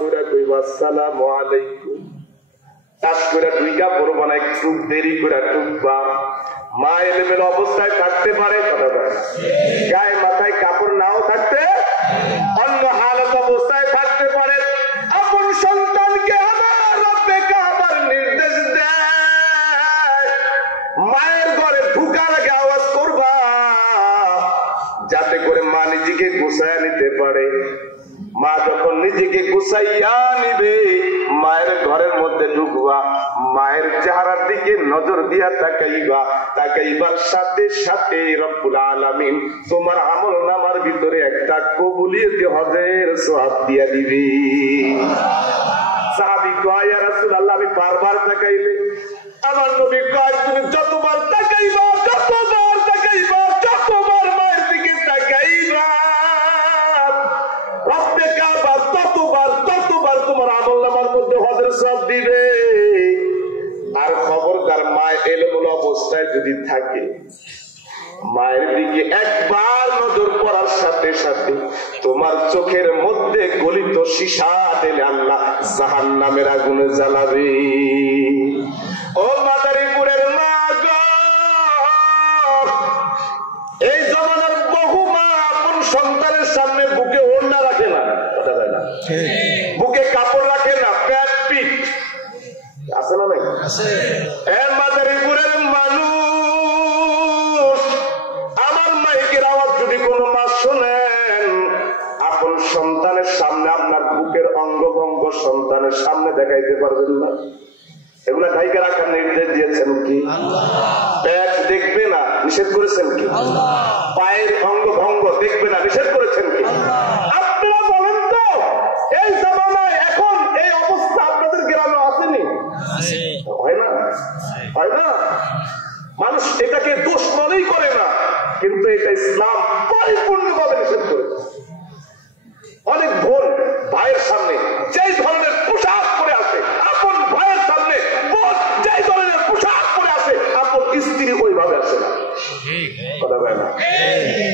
করে কইবা আসসালামু আলাইকুম, তাস করে দুই কাপড় বানাই একটু দেরি করে টুকবা। মা এলোমেলো অবস্থায় থাকতে পারে, কথা বলে না, গায়ে মাথায় কাপড় নাও থাকতে, অন্য হালত অবস্থায় থাকতে পারে। আপন সন্তানকে আমার রব্বে কাবার নির্দেশ দেয়, মায়ের ঘরে ঢুকার আগে আওয়াজ করবা, যাতে করে মা নিজেকে গুছাইয়া নিতে পারে। মা যখন নিজেকে গুছাইয়া নিবে, মায়ের ঘরের মধ্যে ঢুকবা, মায়ের চেহারার দিকে নজর দিয়া তাকাইবা, তাকাইবার সাথে সাথে রব্বুল আলামিন তোমার আমলনামার ভিতরে একটা কবুলিয়ত হজের সওয়াব দিয়া দিবে। সাহাবী কয়, ইয়া রাসূলুল্লাহ, আমি বারবার তাকাইলে? আমার নবী কয়, তুমি যতবার তাকাইবা, যতবার তাকাইবা, যতবার মায়ের দিকে তাকাইবা, রব্বে কাবা ততবার ততবার তোমার আমলনামার মধ্যে হজের সওয়াব দিবে। আর খবরদার, মা এলোমেলো অবস্থায় যদি থাকে, মায়ের দিকে একবার নজর পড়ার সাথে সাথে তোমার চোখের মধ্যে গলিত সীসা দিলে আল্লাহ জাহান্নামের আগুনে জ্বালাবে। ও মাদারীপুরের মা গো, এই জমানার বহু মা আপন সন্তানের সামনে বুকে ওড়না রাখে না, কথা বলে না, বুকে কাপড় রাখে না, প্যান্ট পিট আছে না নাই? মাদারীপুরের মানুষ, আমার মাইকের আওয়াজ যদি কোনো মা শোনেন, আপন সন্তানের সামনে আপনার বুকের অঙ্গভঙ্গ সন্তানের সামনে দেখাইতে পারবেন না। এগুলা ঢাইকা রাখার নির্দেশ দিয়েছেন কি? পেট দেখবে না, নিষেধ করেছেন কি? পায়ের অঙ্গভঙ্গ দেখবে না, নিষেধ করেছেন কি? আপনারা বলেন তো, এই জামানায় এখন এই অবস্থা আপনাদের গ্রামে আসেনি? হয় না? হয় না? মানুষ এটাকে দোষ মনেই করে না, কিন্তু এটা ইসলাম পরিপূর্ণভাবে নিষেধ করেছে। অনেক বোন ভাইয়ের সামনে যেই ধরনের পোশাক পরে আসে, আপন ভাইয়ের সামনে বোন যেই ধরনের পোশাক পরে আসে, আপন স্ত্রী ওইভাবে আসে না। কথা কয় না,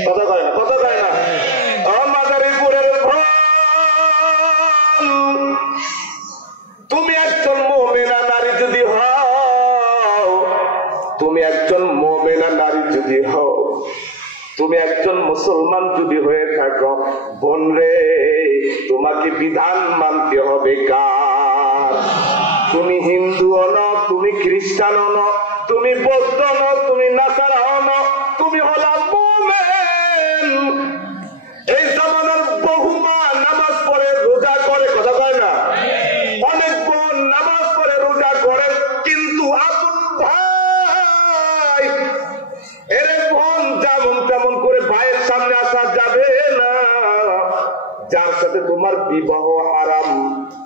কথা কয় না, কথা কয় না। মাদারীপুরের তুমি একজন মুমিনা নারী যদি হও, তুমি একজন মুমিনা নারী যদি হও, তুমি একজন মুসলমান যদি হয়ে থাকো, বোন রে, তোমাকে বিধান মানতে হবে কার? তুমি হিন্দুও ন, তুমি খ্রিস্টানও ন, তুমি বৌদ্ধ ন, তুমি নাসারাও ন, তুমি হলা মুমিন। এই জামানার বহু মা নামাজ পড়ে, রোজা করে, কথা কয় না, অনেক বোন নামাজ পড়ে, রোজা করে, কিন্তু আপন ভাই, এরে বোন, যেমন তেমন করে ভাইয়ের সামনে আসা যাবে না। যার সাথে তোমার বিবাহ হারাম,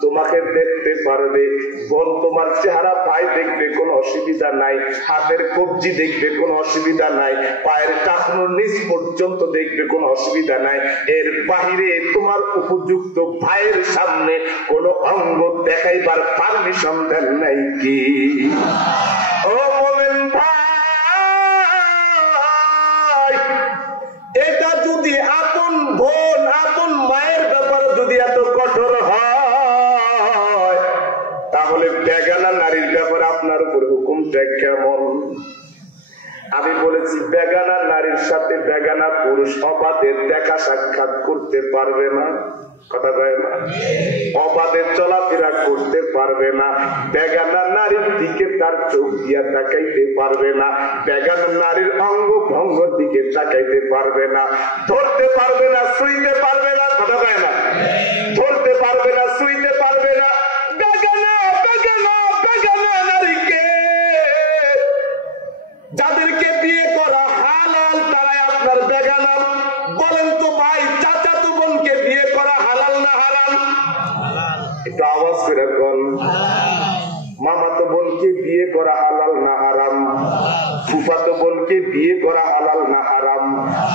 তোমাকে দেখতে পারবে বোন, তোমার চেহারা ভাই দেখবে, কোনো অসুবিধা নাই, হাতের কবজি দেখবে, কোনো অসুবিধা নাই, পায়ের টাকনুর নিচ পর্যন্ত দেখবে, কোনো অসুবিধা নাই। এর বাহিরে তোমার উপযুক্ত ভাইয়ের সামনে কোনো অঙ্গ দেখাইবার পারমিশন দেন নাই কি? ও মোমেন ভাই, এটা যদি আপন বোন, আপন মায়ের ব্যাপারে যদি এত কঠোর হয়, তাহলে বেগানা নারীর ব্যাপারে আপনার উপর হুকুমটা কেমন? আমি বলেছি, বেগানা নারীর সাথে বেগানা পুরুষ অবাধে দেখা সাক্ষাৎ করতে পারবে না, কথা কয় না, অবাধে চলাফেরা করতে পারবে না, বেগানা নারীর দিকে তার চোখ দিয়া তাকাইতে পারবে না, বেগানা নারীর অঙ্গ ভঙ্গর দিকে তাকাইতে পারবে না, ধরতে পারবে না, শুইতে পারবে না, কথা কয় না, ধরতে পারবে না, শুইতে পারবে না। বেগানা বেগানা বেগানা নারীকে যাদেরকে বিয়ে করা হালাল, তারাই আপনার বেগানা। বলেন তো ভাই, চাচাতো বোনকে বিয়ে করা হালাল না হারাম? একটু আওয়াজ করে বল। মামাতো বোনকে বিয়ে করা হালাল না হারাম? ফুফাতো বোনকে বিয়ে করা হালাল না হারাম?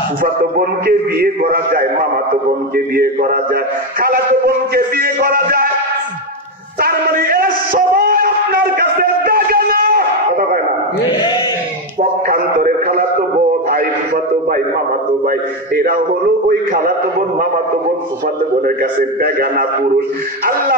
ফুফাতো বোনকে বিয়ে করা যায়, মামাতো বোনকে বিয়ে করা যায়, খালাতো বোনকে বিয়ে করা যায়। তার মানে এরা সবাই আপনার কাছে বেগানা, কথা কয় না? পক্ষান্তরের খালাতো বোন, ভাই, ফুফাতো ভাই, মামাতো ভাই, এরা হলো ওই খালাতো বোন, মামাতো বোন, ফুফাতো বোনের কাছে বেগানা পুরুষ। আল্লাহ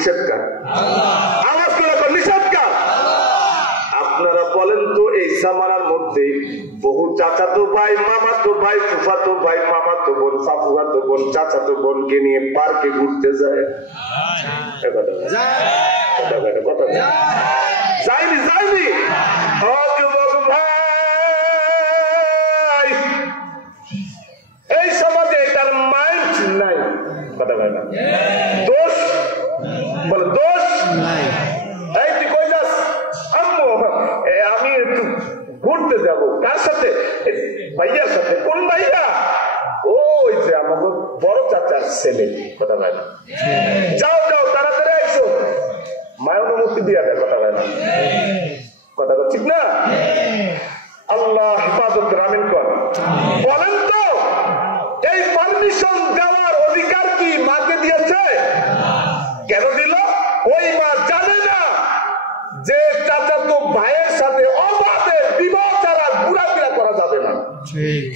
নিষেধ কার? আওয়াজ করে বল, নিষেধ কার? আপনারা বলেন তো, এই জামানার মধ্যে বহু চাচাতো ভাই, মামাতো ভাই, ফুফাতো ভাই, মামাতো বোন, ফাফুয়াতো বোন, চাচাতো বোনকে নিয়ে পার্কে ঘুরতে যায়? যায়নি, যায়নি? ও যুবক ভাই, এই সমাজে এটার মাইন্ড নাই। কথা বলে না, দোষ বলে, দোষ নাই। এই তুই কই যাস? আম্মু আমি একটু ঘুরতে যাবো। কার সাথে? ভাইয়ার সাথে। কোন ভাইয়া? ওই যে আমাকে বড় চাচার ছেলে। কথা বলে না, যাও যাও তাড়াতাড়ি আইসো। মায়ের অনুমতি দিয়া দেয়। কথা বলে না, কথা ঠিক না? আল্লাহ হেফাজত আমিন কর। বলেন তো, এই পারমিশন দেওয়ার অধিকার কি মাকে দিয়েছে? কেন দিল? ওই মা জানে না যে চাচাতো ভাইয়ের সাথে অবাধে বিবাহ ছাড়া ঘোরাফেরা করা যাবে না। ঠিক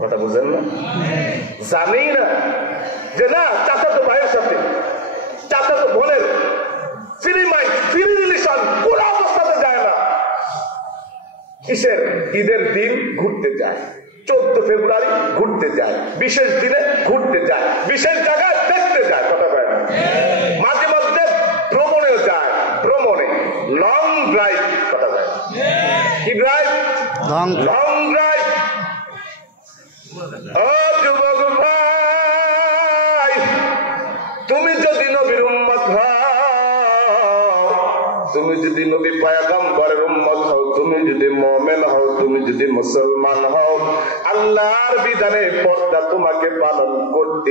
কথা বুঝেন না? জানেই না যে না, চাচাতো ভাইয়ের সাথে চাচাতো বোনের ফ্রি মাইন্ড, ফ্রি রিলেশন পুরো অবস্থাতে যায় না। কিসের? ঈদের দিন ঘুরতে যায়, 14 ফেব্রুয়ারি ঘুরতে যায়, বিশেষ দিনে ঘুরতে যায়, বিশেষ জায়গায় দেখতে যায়। কথা বলে না, মাঝে মধ্যে ভ্রমণেও যায়, ভ্রমণে লং ড্রাইভ। কথা বলে কি ড্রাইভ? Long drive. ও যুবক ভাই, তুমি যদি নবীর উম্মত হও, তুমি যদি নবী পয়গম্বরের উম্মত হও, তুমি যদি মুমিন হও, তুমি যদি মুসলমান হও, আল্লাহর বিধানে পর্দা তোমাকে পালন করতে